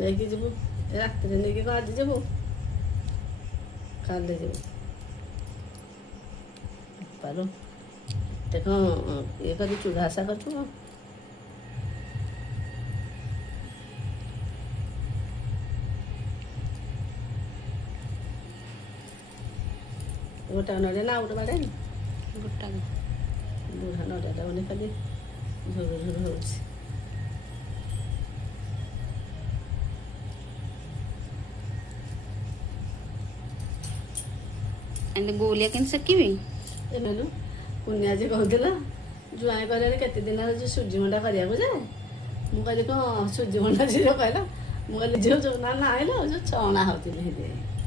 ନେଇକି ଯିବୁ ରାତିରେ ନେଇକି କ'ଣ ଆଜି ଯିବୁ କାଲି ଯିବୁ ପାରୁ ଦେଖ ଇଏ କରି ଚୁଡ଼ା ଆଶା କରୁଛୁ କ'ଣ ଗୋଟା ନଡ଼ିଆ ନା ଆଉ ଗୋଟେ ବାଡ଼େନି ଗୋଟା ବୁଢ଼ା ନଡ଼ିଆଟା ବୋଲି ଖାଲି ଝୁରୁ ଝୁରୁ ହେଉଛି ଏମିତି ଗୋଲିଆ କେମିତି ସେକିବି ଏନୁ ପୁନି ଆଜି କହୁଥିଲା ଜୁଆଇଁ କହିଲେଣି କେତେ ଦିନ ହେଉଛି ସୁଜି ମଣ୍ଡା କରିବାକୁ ଯେ ମୁଁ କହିଲି କ'ଣ ସୁଜି ମଣ୍ଡା ଝିଅ କହିଲା ମୁଁ କହିଲି ଝିଅ ଯୋଉ ନା ଆଇଲ ଯେଉଁ ଚଣା ହେଉଥିଲି ସେଇଠି